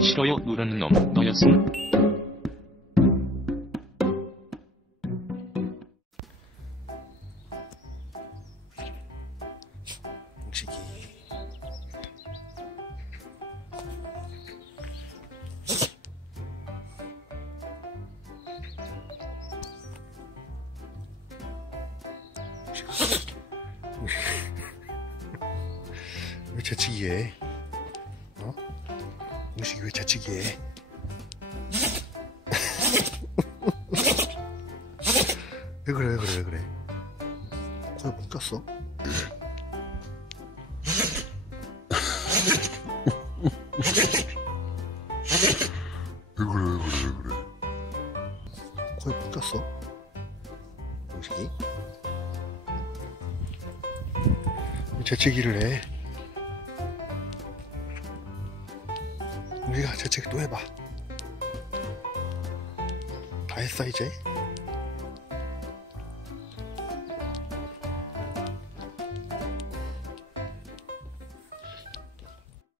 싫어요 누르는 놈 너였음. 뭉치기. 왜 재치기 해? 어? 뭉치기 왜 재치기 해? 왜 그래 왜 그래 왜 그래? 코에 못 꼈어? 왜 그래 왜 그래 왜 그래? 코에 못 꼈어? 뭉치기? 왜 재채기를 해? 우리가 재채기 또 해봐. 다 했어 이제?